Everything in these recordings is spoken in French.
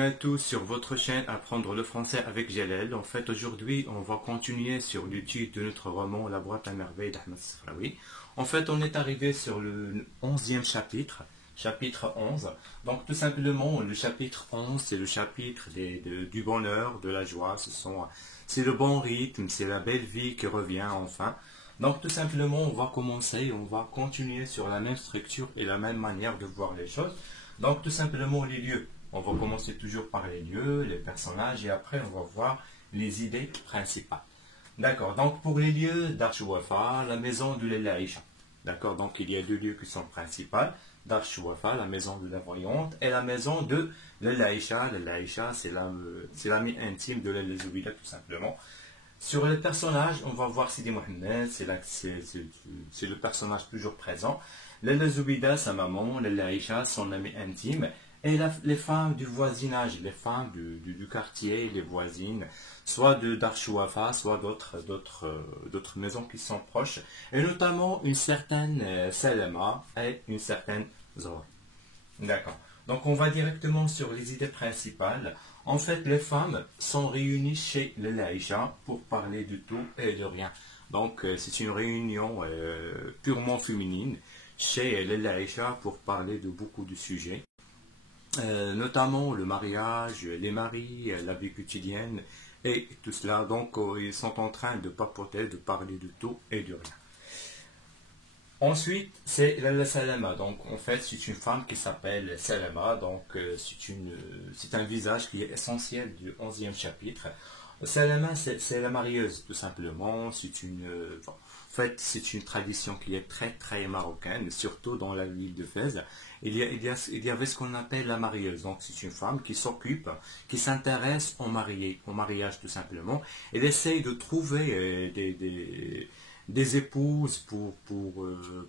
bienvenue à tous sur votre chaîne Apprendre le français avec Jalel. En fait, aujourd'hui, on va continuer sur l'étude de notre roman La boîte à merveilles d'Ahmed Safraoui. En fait, on est arrivé sur le 11e chapitre, chapitre 11. Donc, tout simplement, le chapitre 11, c'est le chapitre du bonheur, de la joie. C'est le bon rythme, c'est la belle vie qui revient enfin. Donc, tout simplement, on va commencer, on va continuer sur la même structure et la même manière de voir les choses. Donc, tout simplement, les lieux. On va commencer toujours par les lieux, les personnages, et après, on va voir les idées principales. D'accord. Donc, pour les lieux d'Arsh Wafa, la maison de Lella Aïcha. D'accord. Donc, il y a deux lieux qui sont principaux. D'Arsh Wafa, la maison de la voyante, et la maison de Lella Aïcha. Lella Aïcha, c'est l'ami intime de Lella Zoubida, tout simplement. Sur les personnages, on va voir Sidi Mohamed, c'est le personnage toujours présent. Lella Zoubida, sa maman, Lella Aïcha, son ami intime, et les femmes du voisinage, les femmes du quartier, les voisines, soit de Darsh Wafa, soit d'autres maisons qui sont proches, et notamment une certaine Salama et une certaine Zohra. D'accord. Donc on va directement sur les idées principales. En fait, les femmes sont réunies chez Lella Aïcha pour parler de tout et de rien. Donc c'est une réunion purement féminine chez Lella Aïcha pour parler de beaucoup de sujets. Notamment le mariage, les maris, la vie quotidienne et tout cela. Donc, ils sont en train de papoter, de parler de tout et de rien. Ensuite, c'est Lalla Salama. Donc, en fait, c'est une femme qui s'appelle Salama. Donc, c'est un visage qui est essentiel du 11e chapitre. Salama, c'est la marieuse, tout simplement. En fait, c'est une tradition qui est très, très marocaine, surtout dans la ville de Fès. Il y avait ce qu'on appelle la marieuse. Donc, c'est une femme qui s'occupe, qui s'intéresse au mariage, tout simplement. Elle essaye de trouver des épouses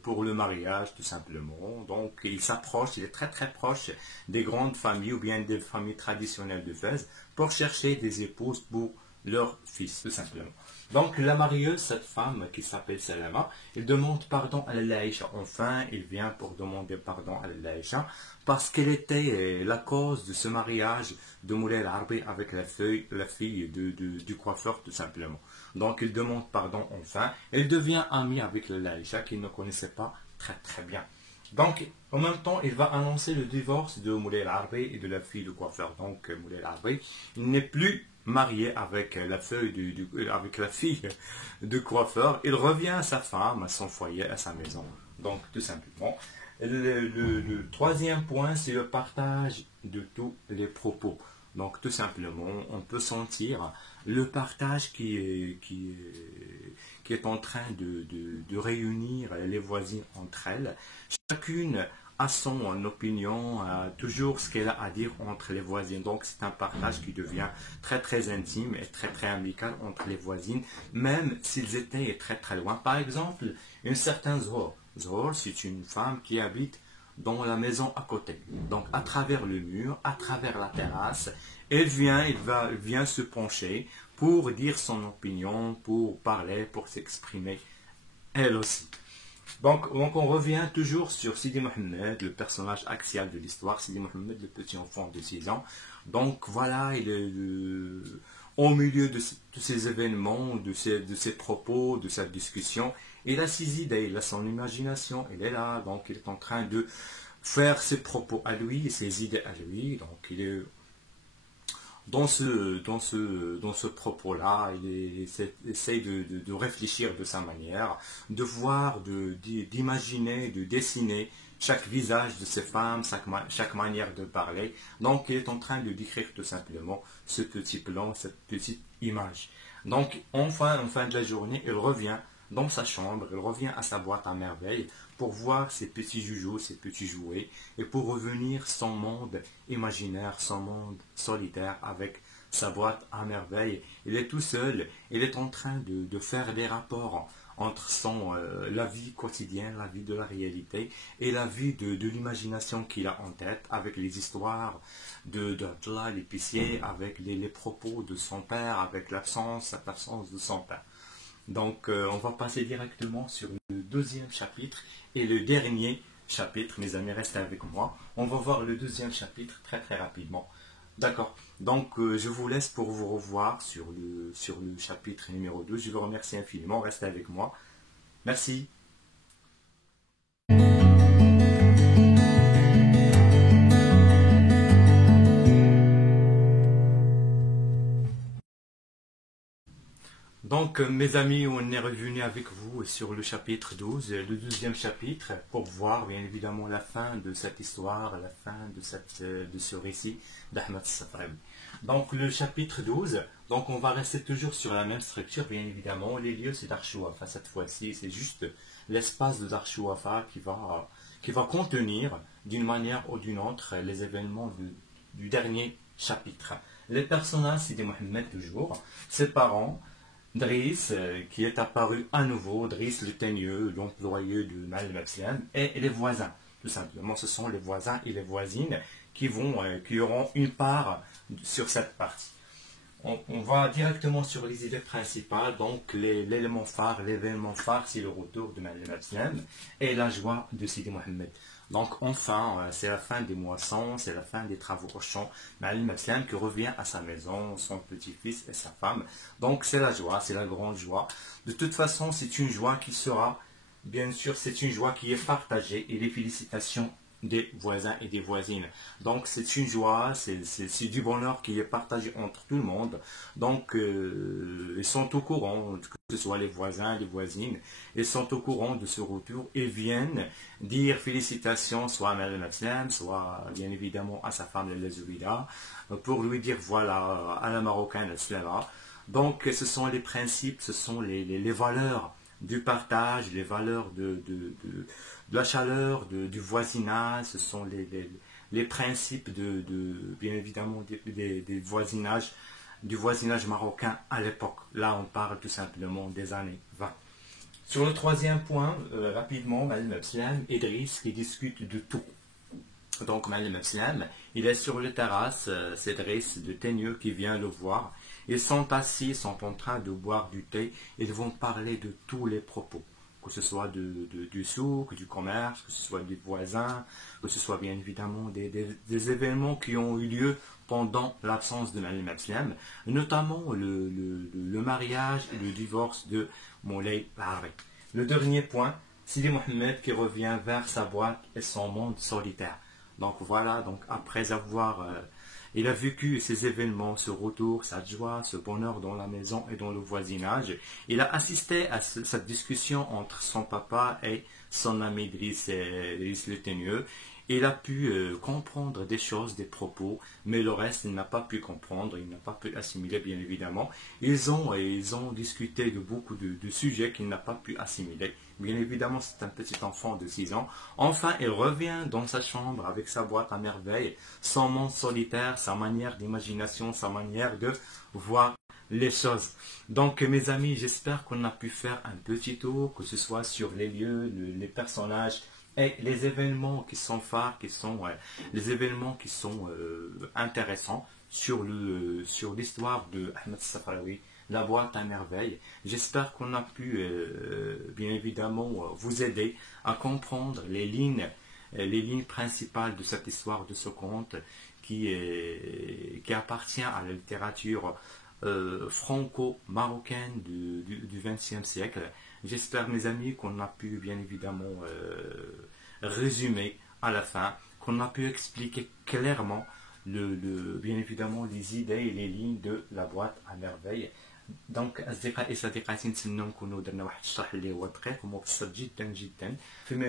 pour le mariage, tout simplement. Donc, il est très, très proche des grandes familles ou bien des familles traditionnelles de Fès pour chercher des épouses pour leur fils, tout simplement. Donc, la marieuse, cette femme qui s'appelle Salama, elle demande pardon à Lella Aïcha. Enfin, il vient pour demander pardon à Lella Aïcha parce qu'elle était la cause de ce mariage de Moulay El-Arbi avec la fille du coiffeur, tout simplement. Donc, il demande pardon enfin. Elle devient amie avec Lella Aïcha qu'il ne connaissait pas très très bien. Donc, en même temps, il va annoncer le divorce de Moulay El-Arbi et de la fille du coiffeur. Donc, Moulay El-Arbi, il n'est plus marié avec avec la fille du coiffeur. Il revient à sa femme, à son foyer, à sa maison. Donc, tout simplement. Le troisième point, c'est le partage de tous les propos. Donc, tout simplement, on peut sentir le partage qui est en train de réunir les voisines entre elles. Chacune a son opinion, toujours ce qu'elle a à dire entre les voisines. Donc, c'est un partage qui devient très, très intime et très, très amical entre les voisines, même s'ils étaient très, très loin. Par exemple, une certaine Zohor. Zohor, c'est une femme qui habite dans la maison à côté. Donc, à travers le mur, à travers la terrasse, elle vient se pencher pour dire son opinion, pour parler, pour s'exprimer, elle aussi. Donc, on revient toujours sur Sidi Mohamed, le personnage axial de l'histoire, Sidi Mohamed, le petit enfant de 6 ans. Donc, voilà, il est au milieu de ces événements, de ces propos, de cette discussion. Il a ses idées, il a son imagination, il est là, donc il est en train de faire ses propos à lui, ses idées à lui. Donc, il est dans ce propos-là, il essaye de réfléchir de sa manière, de voir, d'imaginer, de dessiner chaque visage de ces femmes, chaque manière de parler. Donc, il est en train de décrire tout simplement ce petit plan, cette petite image. Donc, en fin de la journée, il revient dans sa chambre, il revient à sa boîte à merveilles pour voir ses petits joujoux, ses petits jouets, et pour revenir son monde imaginaire, son monde solitaire avec sa boîte à merveilles. Il est tout seul, il est en train de faire des rapports entre la vie quotidienne, la vie de la réalité, et la vie de l'imagination qu'il a en tête, avec les histoires d'Abdallah l'épicier, avec les propos de son père, avec l'absence de son père. Donc, on va passer directement sur le deuxième chapitre et le dernier chapitre. Mes amis, restez avec moi. On va voir le deuxième chapitre très très rapidement. D'accord. Donc, je vous laisse pour vous revoir sur le chapitre numéro 2. Je vous remercie infiniment. Restez avec moi. Merci. Donc, mes amis, on est revenu avec vous sur le chapitre 12, le 12e chapitre, pour voir bien évidemment la fin de cette histoire, la fin de ce récit d'Ahmed Safraoui. Donc, le chapitre 12, donc on va rester toujours sur la même structure, bien évidemment. Les lieux, c'est Darchouafa cette fois-ci, c'est juste l'espace de Darchouafa qui va contenir, d'une manière ou d'une autre, les événements du dernier chapitre. Les personnages, c'est des Mohammed toujours, ses parents, Driss, qui est apparu à nouveau, Driss le teigneux, l'employé de Mal Mabslam, et les voisins. Tout simplement, ce sont les voisins et les voisines qui auront une part sur cette partie. On va directement sur les idées principales. Donc, l'élément phare, l'événement phare, c'est le retour de Mal Mabslam et la joie de Sidi Mohammed. Donc, enfin, c'est la fin des moissons, c'est la fin des travaux au champ. Mal Mabslam qui revient à sa maison, son petit-fils et sa femme. Donc, c'est la joie, c'est la grande joie. De toute façon, c'est une joie qui sera, bien sûr, c'est une joie qui est partagée et les félicitations des voisins et des voisines. Donc c'est une joie, c'est du bonheur qui est partagé entre tout le monde. Donc ils sont au courant, que ce soit les voisins, les voisines, ils sont au courant de ce retour et viennent dire félicitations soit à Mme Aslam, soit bien évidemment à sa femme la Zoubida, pour lui dire voilà, à la Marocaine, etc. Donc ce sont les principes, ce sont les valeurs du partage, les valeurs de la chaleur, du voisinage, ce sont les principes bien évidemment des voisinages, du voisinage marocain à l'époque. Là, on parle tout simplement des années 20. Sur le troisième point, rapidement, Malim Abslam et Driss qui discutent de tout. Donc Malim Abslam, il est sur le terrasse, c'est Driss de Teigneux qui vient le voir. Ils sont assis, ils sont en train de boire du thé, ils vont parler de tous les propos, que ce soit du souk, du commerce, que ce soit des voisins, que ce soit bien évidemment des événements qui ont eu lieu pendant l'absence de Malim Abslam, notamment le mariage et le divorce de Moulay Bahri. Le dernier point, Sidi Mohammed qui revient vers sa boîte et son monde solitaire. Donc voilà, donc après avoir il a vécu ces événements, ce retour, cette joie, ce bonheur dans la maison et dans le voisinage. Il a assisté à cette discussion entre son papa et son ami Driss le Teigneux. Il a pu comprendre des choses, des propos, mais le reste, il n'a pas pu comprendre, il n'a pas pu assimiler, bien évidemment. Ils ont discuté de beaucoup de sujets qu'il n'a pas pu assimiler. Bien évidemment, c'est un petit enfant de 6 ans. Enfin, il revient dans sa chambre avec sa boîte à merveille, son monde solitaire, sa manière d'imagination, sa manière de voir les choses. Donc, mes amis, j'espère qu'on a pu faire un petit tour, que ce soit sur les lieux, les personnages, et les événements qui sont phares, les événements qui sont intéressants sur l'histoire de Ahmed Safraoui, la boîte à merveille. J'espère qu'on a pu bien évidemment vous aider à comprendre les lignes principales de cette histoire, de ce conte qui appartient à la littérature franco-marocaine du XXe siècle. J'espère, mes amis, qu'on a pu bien évidemment résumer à la fin, qu'on a pu expliquer clairement bien évidemment les idées et les lignes de la boîte à merveille. دونك اصدقائي صديقاتي نتمنى نكونوا درنا واحد الشرح اللي هو دقيق ومبسط جدا جدا فيما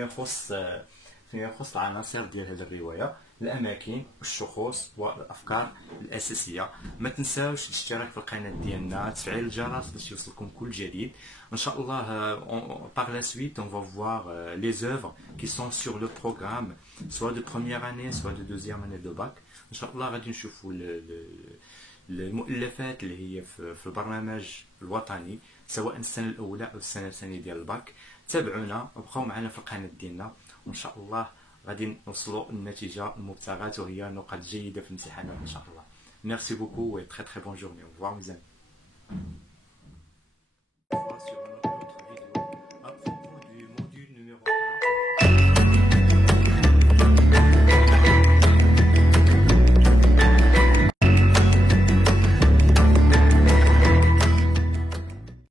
يخص العناصر ديال هذه الروايه، الاماكن والشخوص والافكار الاساسيه. ما تنساوش الاشتراك في القناه ديالنا، تفعيل الجرس باش يوصلكم كل جديد. ان شاء الله par la suite on va voir les œuvres qui sont sur le programme soit de première année soit de deuxième année de bac. ان شاء الله غادي نشوفوا المؤلفات اللي هي في البرنامج الوطني سواء السنه الاولى او السنه الثانيه ديال الباك. تابعونا وبقاو معنا في القناه ديالنا وان شاء الله غادي نوصلوا النتيجه المبتغاه وهي نقاط جيده في الامتحانات ان شاء الله. Merci beaucoup et très très bonne journée. Au revoir mes amis.